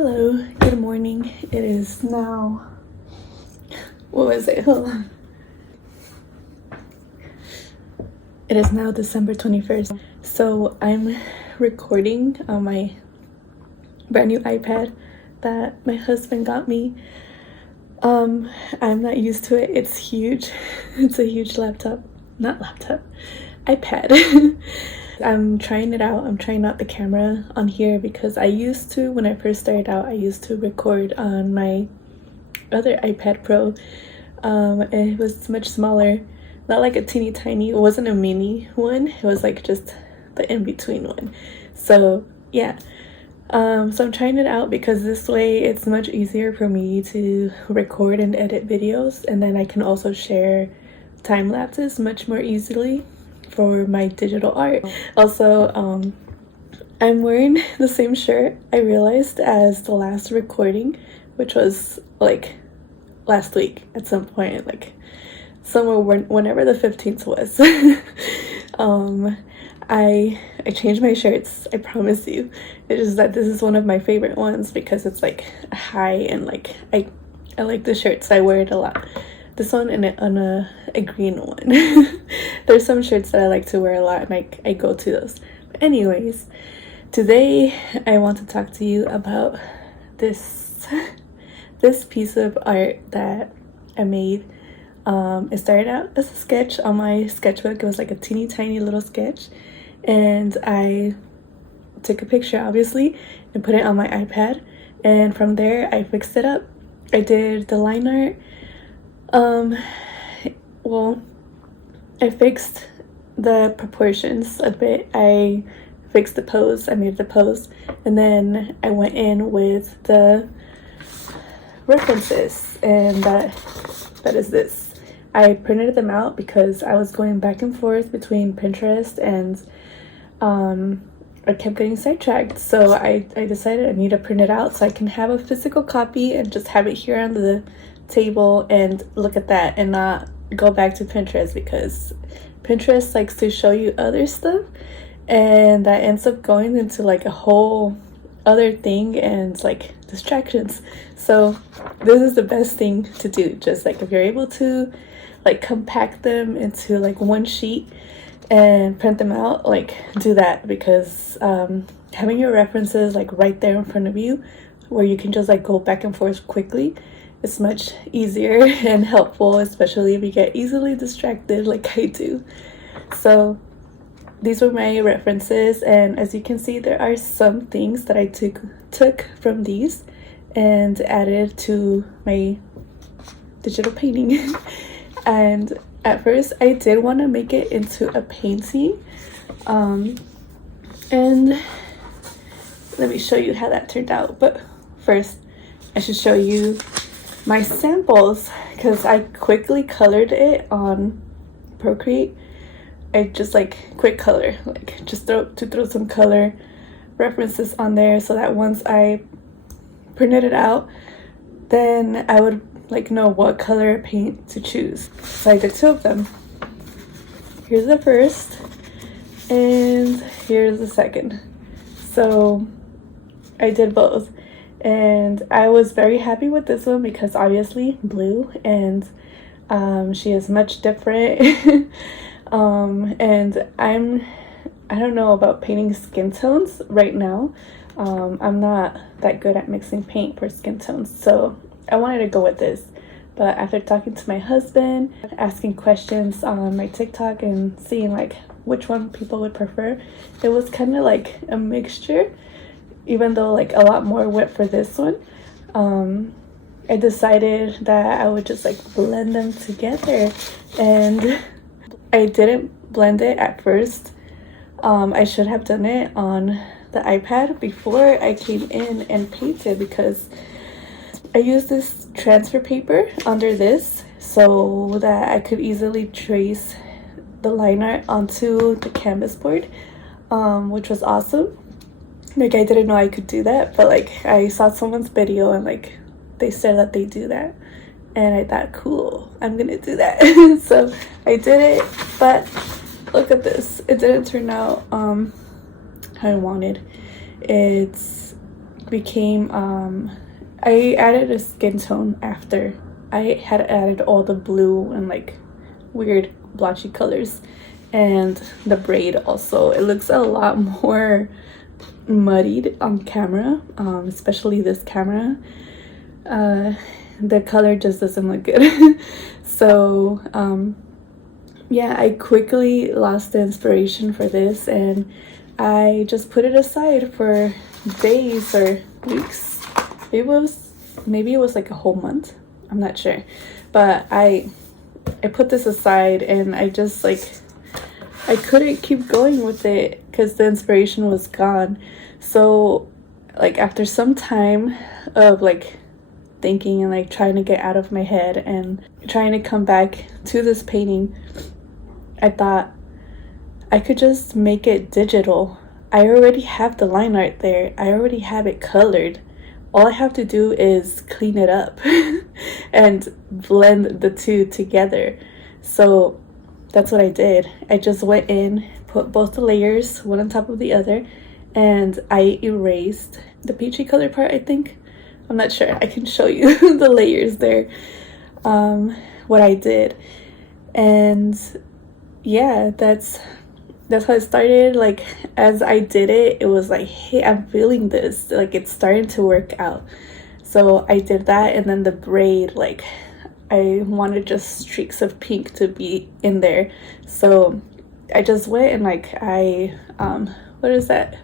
Hello, good morning. It is now, what was it? Hold on. It is now December 21st. So I'm recording on my brand new iPad that my husband got me. I'm not used to it. It's huge. It's a huge laptop. Not laptop. iPad. I'm trying it out. I'm trying out the camera on here because I used to, when I first started out, I used to record on my other iPad Pro. It was much smaller, not like a teeny tiny, it wasn't a mini one, it was like just the in-between one. So yeah, so I'm trying it out because this way it's much easier for me to record and edit videos, and then I can also share time lapses much more easily for my digital art. Also, I'm wearing the same shirt I realized as the last recording, which was like last week at some point, like somewhere whenever the 15th was. I changed my shirts, I promise you. It's just that this is one of my favorite ones because it's like high and like I like the shirts. I wear it a lot. This one and on a green one. There's some shirts that I like to wear a lot and I go to those. But anyways, today I want to talk to you about this piece of art that I made. It started out as a sketch on my sketchbook. It was like a teeny tiny little sketch, and I took a picture obviously and put it on my iPad, and from there I fixed it up. I did the line art. Well, I fixed the proportions a bit. I fixed the pose. I made the pose, and then I went in with the references, and that is this. I printed them out because I was going back and forth between Pinterest and I kept getting sidetracked, so I decided I need to print it out so I can have a physical copy and just have it here on the table and look at that and not go back to Pinterest, because Pinterest likes to show you other stuff and that ends up going into like a whole other thing and like distractions. So this is the best thing to do. Just like if you're able to like compact them into like one sheet and print them out, like do that, because having your references like right there in front of you where you can just like go back and forth quickly, it's much easier and helpful, especially if you get easily distracted like I do. So these were my references, and as you can see, there are some things that I took from these and added to my digital painting. And at first I did want to make it into a painting, and let me show you how that turned out. But first I should show you my samples, because I quickly colored it on Procreate. I just like quick color, like just throw some color references on there so that once I printed it out, then I would like know what color paint to choose. So I did two of them. Here's the first and here's the second. So I did both, and I was very happy with this one because obviously blue, and she is much different. And I don't know about painting skin tones right now. I'm not that good at mixing paint for skin tones, so I wanted to go with this. But after talking to my husband, asking questions on my TikTok and seeing like which one people would prefer, it was kind of like a mixture, even though like a lot more went for this one. I decided that I would just like blend them together, and I didn't blend it at first. I should have done it on the iPad before I came in and painted, because I used this transfer paper under this so that I could easily trace the line art onto the canvas board, which was awesome. Like I didn't know I could do that, but like I saw someone's video and like they said that they do that, and I thought, cool, I'm gonna do that. So I did it, but look at this. It didn't turn out how I wanted. It's became I added a skin tone after I had added all the blue and like weird blotchy colors, and the braid also. It looks a lot more muddied on camera, especially this camera. The color just doesn't look good. So yeah, I quickly lost the inspiration for this, and I just put it aside for days or weeks. Maybe it was like a whole month, I'm not sure, but I put this aside, and I just like I couldn't keep going with it because the inspiration was gone. So like after some time of like thinking and like trying to get out of my head and trying to come back to this painting, I thought I could just make it digital. I already have the line art there. I already have it colored. All I have to do is clean it up and blend the two together. So that's what I did. I just went in, put both the layers one on top of the other, and I erased the peachy color part, I think. I'm not sure. I can show you the layers there, what I did. And yeah, that's how it started. Like as I did it, it was like, hey, I'm feeling this, like it's starting to work out. So I did that, and then the braid, like I wanted just streaks of pink to be in there. So I just went and like I what is that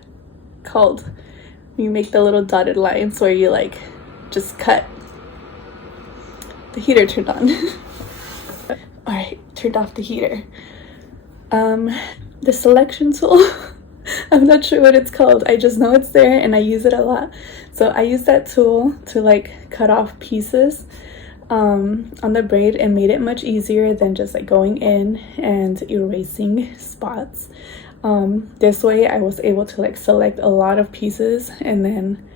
called? You make the little dotted lines where you like just cut. The heater turned on. All right, turned off the heater. The selection tool, I'm not sure what it's called. I just know it's there and I use it a lot. So I use that tool to like cut off pieces on the braid, and made it much easier than just like going in and erasing spots. This way I was able to like select a lot of pieces and then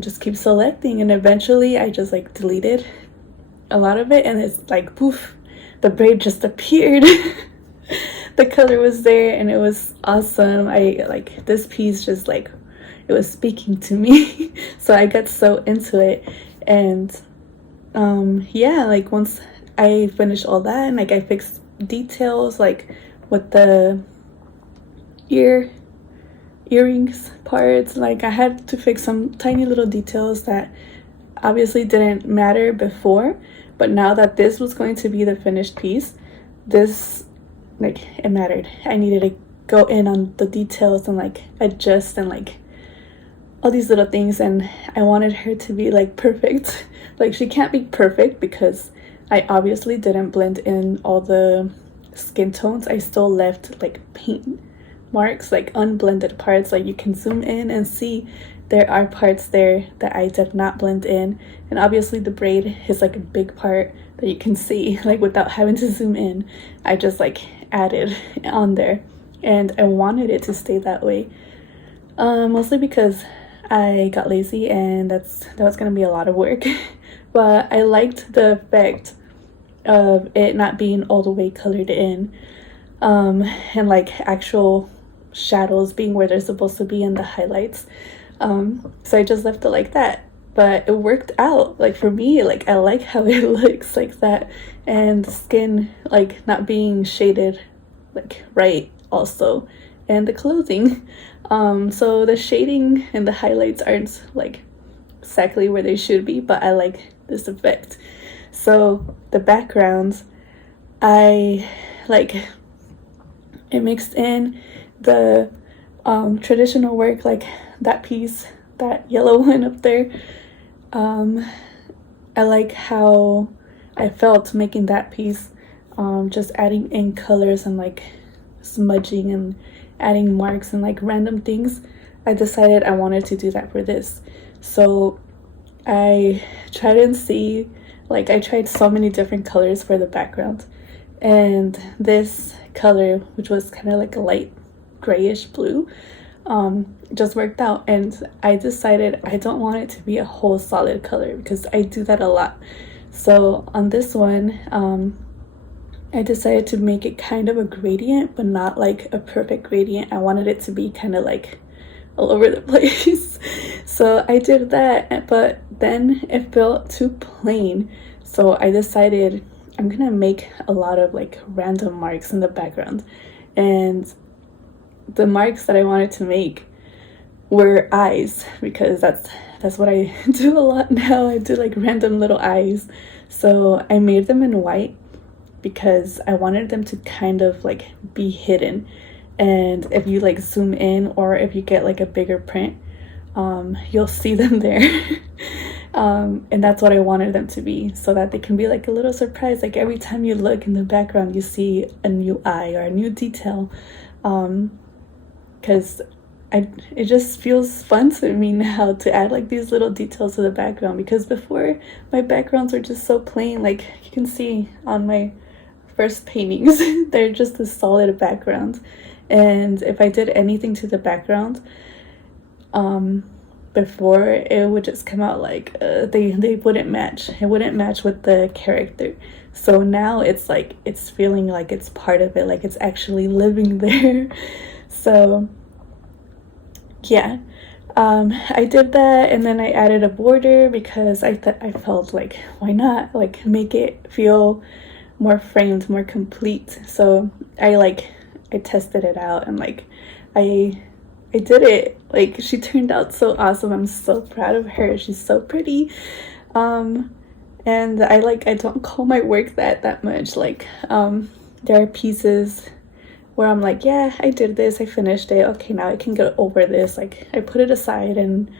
just keep selecting, and eventually I just like deleted a lot of it, and it's like poof, the braid just appeared. The color was there and it was awesome. I like this piece, just like it was speaking to me. So I got so into it, and yeah, like once I finished all that and like I fixed details like with the earrings parts, like I had to fix some tiny little details that obviously didn't matter before, but now that this was going to be the finished piece, this like it mattered. I needed to go in on the details and like adjust and like all these little things, and I wanted her to be like perfect. Like she can't be perfect because I obviously didn't blend in all the skin tones. I still left like paint marks, like unblended parts. Like you can zoom in and see there are parts there that I did not blend in, and obviously the braid is like a big part that you can see like without having to zoom in. I just like added on there, and I wanted it to stay that way, mostly because I got lazy and that was gonna be a lot of work. But I liked the effect of it not being all the way colored in, and like actual shadows being where they're supposed to be in the highlights. So I just left it like that, but it worked out. Like for me, like I like how it looks like that, and the skin like not being shaded like right also, and the clothing. So the shading and the highlights aren't like exactly where they should be, but I like this effect. So the backgrounds, I like it mixed in the traditional work, like that piece, that yellow one up there. I like how I felt making that piece, just adding in colors and like smudging and adding marks and like random things. I decided I wanted to do that for this. So I tried and see, like I tried so many different colors for the background, and this color, which was kind of like a light grayish blue, just worked out. And I decided I don't want it to be a whole solid color because I do that a lot. So on this one, I decided to make it kind of a gradient, but not like a perfect gradient. I wanted it to be kind of like all over the place. So I did that, but then it felt too plain. So I decided I'm gonna make a lot of like random marks in the background. And the marks that I wanted to make were eyes, because that's what I do a lot now. I do like random little eyes. So I made them in white because I wanted them to kind of like be hidden. And if you like zoom in, or if you get like a bigger print, you'll see them there. And that's what I wanted them to be, so that they can be like a little surprise. Like every time you look in the background, you see a new eye or a new detail. Because it just feels fun to me now to add like these little details to the background, because before my backgrounds were just so plain. Like you can see on my first paintings, they're just a solid background. And if I did anything to the background before, it would just come out like they wouldn't match. It wouldn't match with the character. So now it's like it's feeling like it's part of it, like it's actually living there. So yeah, I did that, and then I added a border because I felt like, why not like make it feel more framed, more complete. So I tested it out, and like I did it. Like she turned out so awesome. I'm so proud of her. She's so pretty. And I don't call my work that much. Like there are pieces where I'm like, yeah, I did this, I finished it, okay, now I can get over this. Like I put it aside, and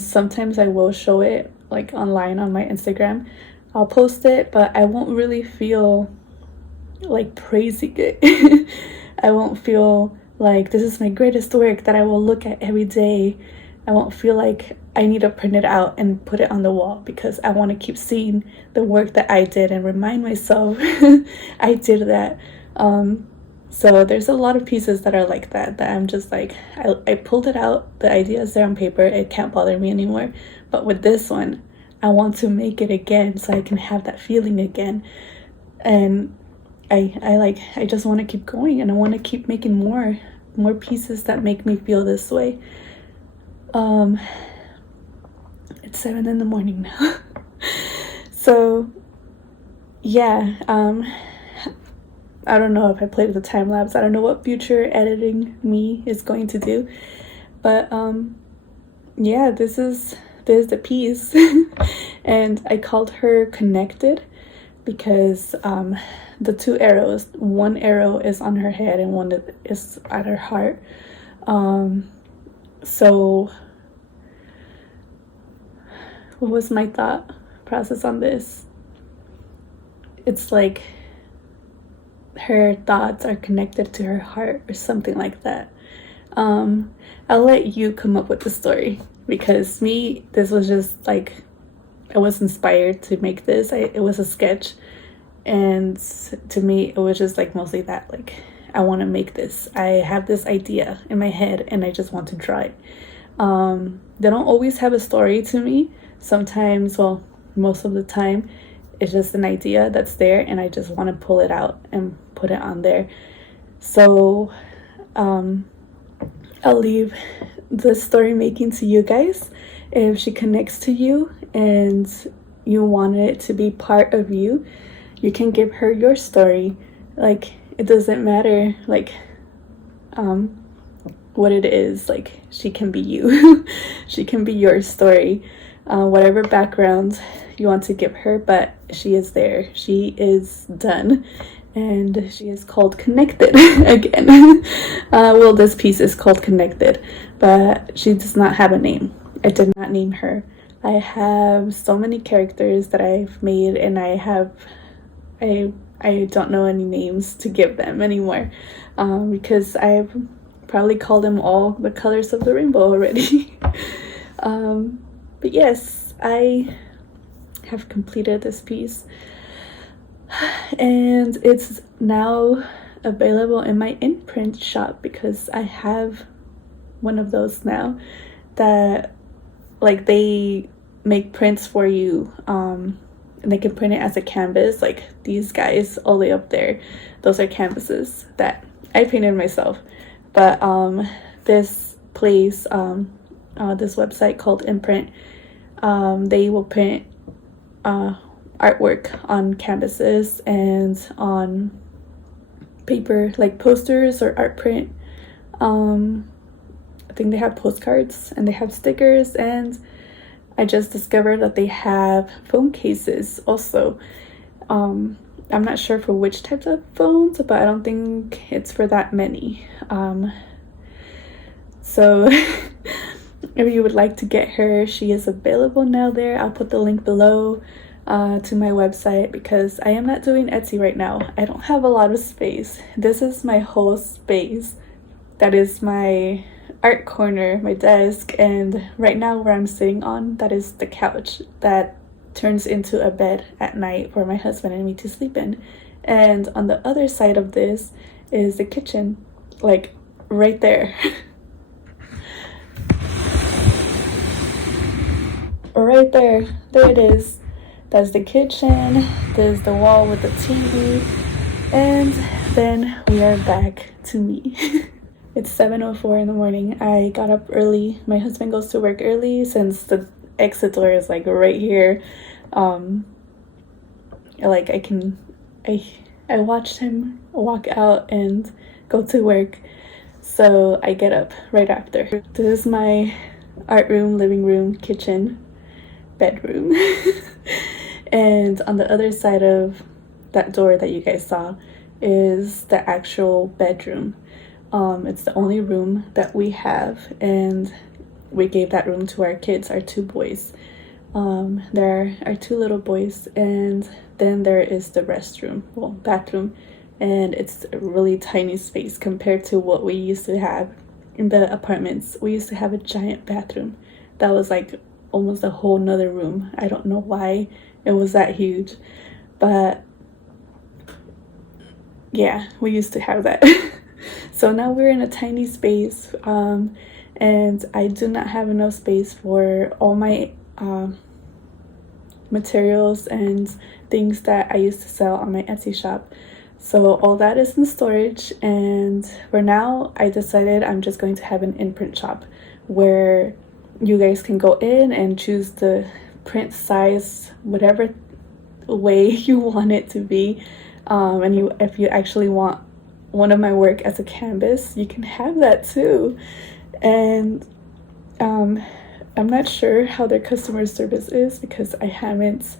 sometimes I will show it like online on my Instagram. I'll post it, but I won't really feel like praising it. I won't feel like this is my greatest work that I will look at every day. I won't feel like I need to print it out and put it on the wall, because I want to keep seeing the work that I did and remind myself I did that. So there's a lot of pieces that are like that I'm just like, I pulled it out, the idea is there on paper, it can't bother me anymore. But with this one, I want to make it again so I can have that feeling again. And I just want to keep going, and I want to keep making more pieces that make me feel this way. It's 7 in the morning now. So yeah, I don't know if I played with the time lapse. I don't know what future editing me is going to do, but yeah, this is the piece. And I called her Connected because the two arrows, one arrow is on her head and one is at her heart. So what was my thought process on this? It's like her thoughts are connected to her heart or something like that. I'll let you come up with the story, because this was just like, I was inspired to make this. It was a sketch, and to me it was just like mostly that, like I want to make this. I have this idea in my head and I just want to draw it. They don't always have a story to me. Sometimes, well, most of the time, it's just an idea that's there and I just want to pull it out and put it on there. So I'll leave the story making to you guys. If she connects to you and you want it to be part of you, you can give her your story. Like it doesn't matter like what it is, like she can be you. She can be your story, whatever background you want to give her, but she is there, she is done, and she is called Connected again. Well, this piece is called Connected, but she does not have a name. I did not name her. I have so many characters that I've made, and I don't know any names to give them anymore, because I've probably called them all the colors of the rainbow already. But yes, I have completed this piece, and it's now available in my INPRINT shop, because I have one of those now that like they make prints for you, and they can print it as a canvas. Like these guys all the way up there, those are canvases that I painted myself. But this place, this website called INPRINT. They will print artwork on canvases and on paper, like posters or art print. I think they have postcards and they have stickers, and I just discovered that they have phone cases also. I'm not sure for which types of phones, but I don't think it's for that many. So if you would like to get her, she is available now there. I'll put the link below to my website, because I am not doing Etsy right now. I don't have a lot of space. This is my whole space. That is my art corner, my desk, and right now where I'm sitting on, that is the couch that turns into a bed at night for my husband and me to sleep in. And on the other side of this is the kitchen, like right there. Right there it is. That's the kitchen. There's the wall with the TV, and then we are back to me. It's 7:04 in the morning. I got up early. My husband goes to work early since the exit door is like right here. Like I watched him walk out and go to work, so I get up right after. This is my art room, living room, kitchen, bedroom. And on the other side of that door that you guys saw is the actual bedroom. It's the only room that we have, and we gave that room to our kids, our two boys. There are two little boys, and then there is the restroom, well, bathroom, and it's a really tiny space compared to what we used to have in the apartments. We used to have a giant bathroom that was like almost a whole nother room. I don't know why it was that huge, but yeah, we used to have that. So now we're in a tiny space, and I do not have enough space for all my materials and things that I used to sell on my Etsy shop. So all that is in storage, and for now I decided I'm just going to have an INPRINT shop where you guys can go in and choose the print size, whatever way you want it to be. And if you actually want one of my work as a canvas, you can have that too. And I'm not sure how their customer service is because I haven't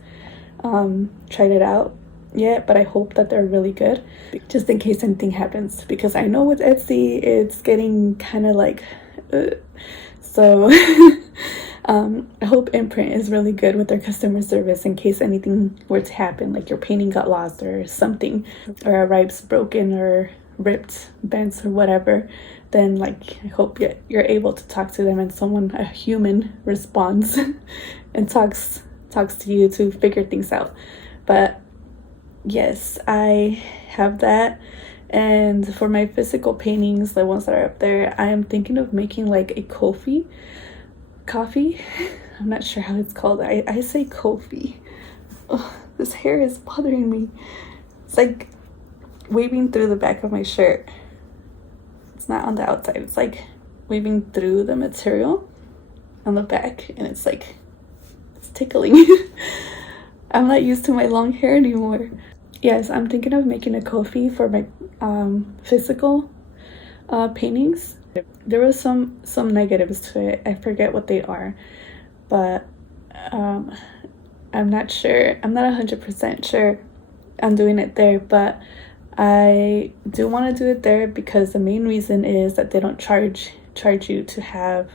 tried it out yet, but I hope that they're really good, just in case anything happens, because I know with Etsy it's getting kind of like so I hope INPRINT is really good with their customer service in case anything were to happen, like your painting got lost or something, or a ribe's broken or ripped, bent, or whatever. Then like I hope you're able to talk to them and a human responds and talks to you to figure things out. But yes, I have that. And for my physical paintings, the ones that are up there, I am thinking of making like a coffee. I'm not sure how it's called. I say coffee. Oh, this hair is bothering me. It's like waving through the back of my shirt. It's not on the outside. It's like waving through the material on the back, and it's like it's tickling. I'm not used to my long hair anymore. Yes, I'm thinking of making a coffee for my physical paintings. There was some negatives to it. I forget what they are, but I'm not sure. I'm not 100% sure I'm doing it there, but I do want to do it there because the main reason is that they don't charge you to have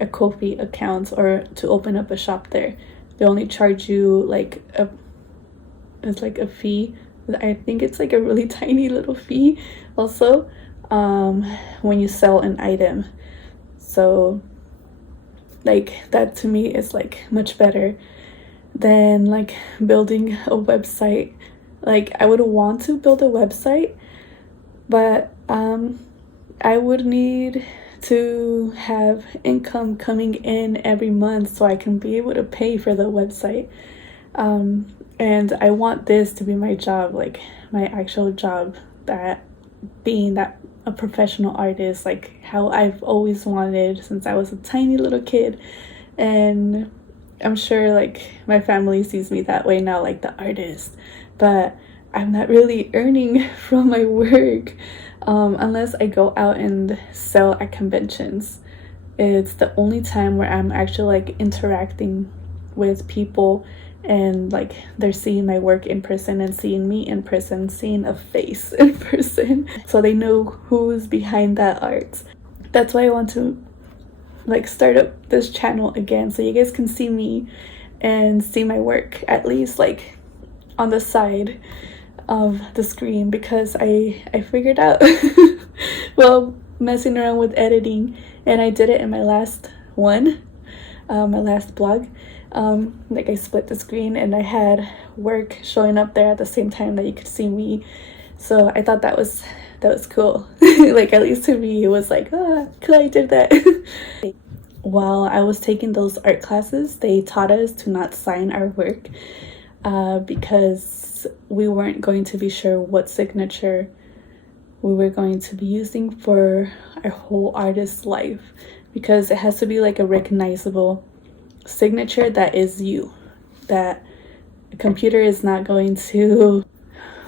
a Ko-fi account or to open up a shop there. They only charge you like it's like a fee. I think it's like a really tiny little fee also when you sell an item. So like that to me is like much better than like building a website. Like I would want to build a website, but I would need to have income coming in every month so I can be able to pay for the website. And I want this to be my job, like my actual job, that being that a professional artist, like how I've always wanted since I was a tiny little kid. And I'm sure like my family sees me that way now, like the artist, but I'm not really earning from my work unless I go out and sell at conventions. It's the only time where I'm actually like interacting with people, and like they're seeing my work in person and seeing me in person, seeing a face in person, so they know who's behind that art. That's why I want to like start up this channel again, so you guys can see me and see my work at least like on the side of the screen, because I figured out well, messing around with editing, and I did it in my last one, my last blog. Like I split the screen and I had work showing up there at the same time that you could see me, so I thought that was cool. Like at least to me it was like, oh, cool, I did that. While I was taking those art classes, they taught us to not sign our work because we weren't going to be sure what signature we were going to be using for our whole artist's life, because it has to be like a recognizable signature that is you, that a computer is not going to,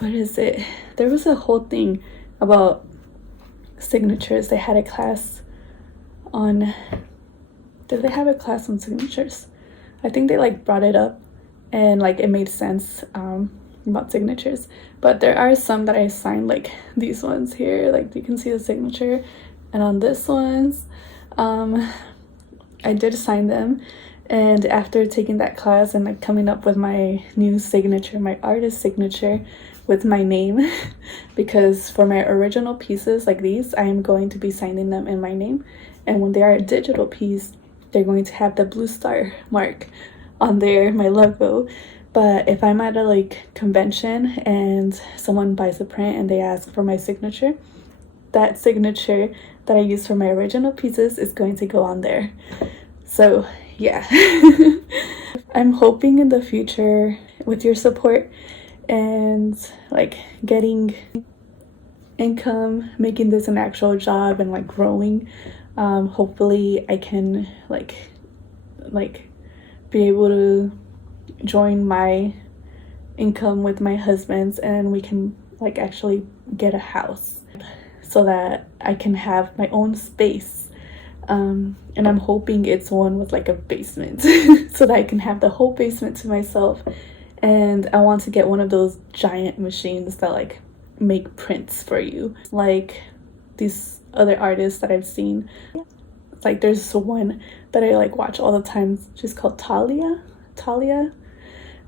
what is it? There was a whole thing about signatures. They had a class on, did they have a class on signatures? I think they like brought it up and like it made sense about signatures, but there are some that I signed, like these ones here, like you can see the signature, and on this ones I did sign them. And after taking that class and like coming up with my new signature, my artist signature with my name, because for my original pieces like these, I am going to be signing them in my name, and when they are a digital piece, they're going to have the blue star mark on there, my logo. But if I'm at a like convention and someone buys a print and they ask for my signature, that signature that I use for my original pieces is going to go on there. So yeah. I'm hoping in the future, with your support and like getting income, making this an actual job and like growing, hopefully I can like be able to join my income with my husband's, and we can like actually get a house so that I can have my own space. And I'm hoping it's one with like a basement so that I can have the whole basement to myself. And I want to get one of those giant machines that like make prints for you, like these other artists that I've seen. Like there's one that I like watch all the time. She's called Talia,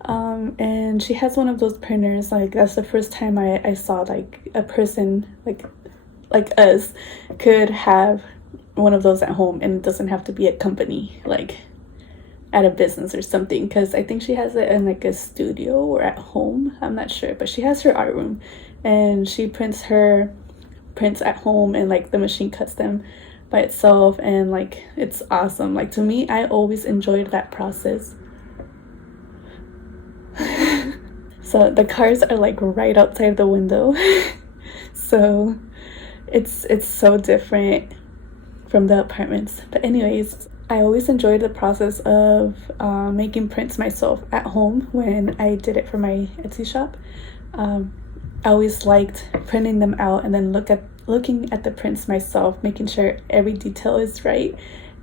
and she has one of those printers. Like that's the first time I saw like a person like us could have one of those at home, and it doesn't have to be a company, like at a business or something, because I think she has it in like a studio or at home, I'm not sure, but she has her art room and she prints her prints at home, and like the machine cuts them by itself, and like it's awesome. Like to me, I always enjoyed that process. So the cars are like right outside the window so it's so different from the apartments. But anyways, I always enjoyed the process of making prints myself at home when I did it for my Etsy shop. I always liked printing them out and then looking at the prints myself, making sure every detail is right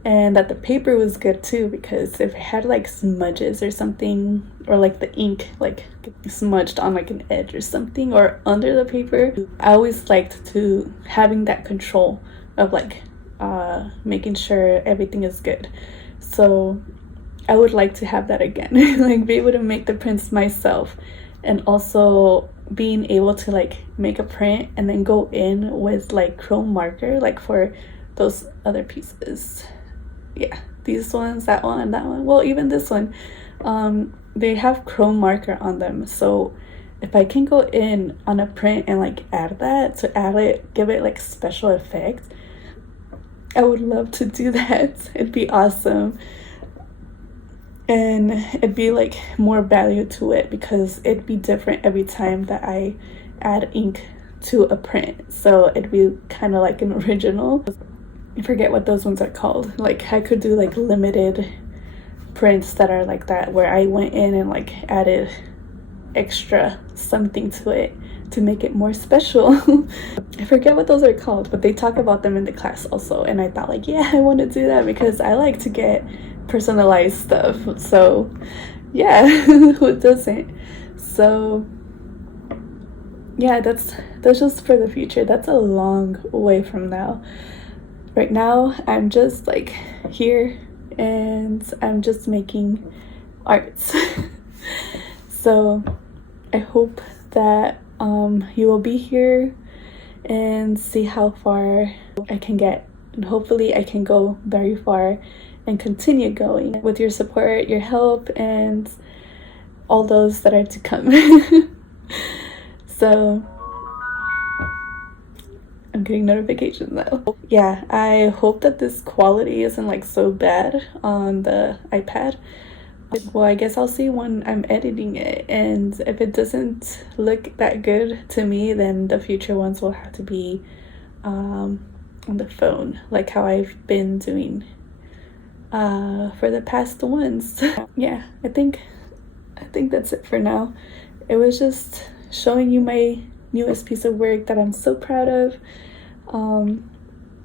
and that the paper was good too, because if it had like smudges or something, or like the ink like smudged on like an edge or something or under the paper, I always liked to having that control of like making sure everything is good. So I would like to have that again, like be able to make the prints myself, and also being able to like make a print and then go in with like chrome marker, like for those other pieces. Yeah, these ones, that one, and that one, well, even this one, they have chrome marker on them. So if I can go in on a print and like add that to add it, give it like special effect, I would love to do that. It'd be awesome. And it'd be like more value to it, because it'd be different every time that I add ink to a print, so it'd be kind of like an original. I forget what those ones are called. Like I could do like limited prints that are like that, where I went in and like added extra something to it to make it more special. I forget what those are called, but they talk about them in the class also, and I thought like, yeah, I want to do that because I like to get personalized stuff. So yeah, who doesn't? So yeah, that's just for the future. That's a long way from now. Right now I'm just like here and I'm just making arts. So I hope that you will be here and see how far I can get, and hopefully I can go very far and continue going with your support, your help, and all those that are to come. So I'm getting notifications now. Yeah, I hope that this quality isn't like so bad on the iPad. Well, I guess I'll see when I'm editing it, and if it doesn't look that good to me, then the future ones will have to be on the phone, like how I've been doing for the past ones. Yeah, I think that's it for now. It was just showing you my newest piece of work that I'm so proud of,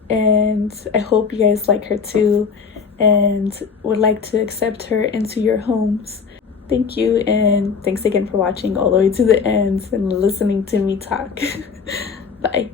and I hope you guys like her too and would like to accept her into your homes. Thank you, and thanks again for watching all the way to the end and listening to me talk. Bye.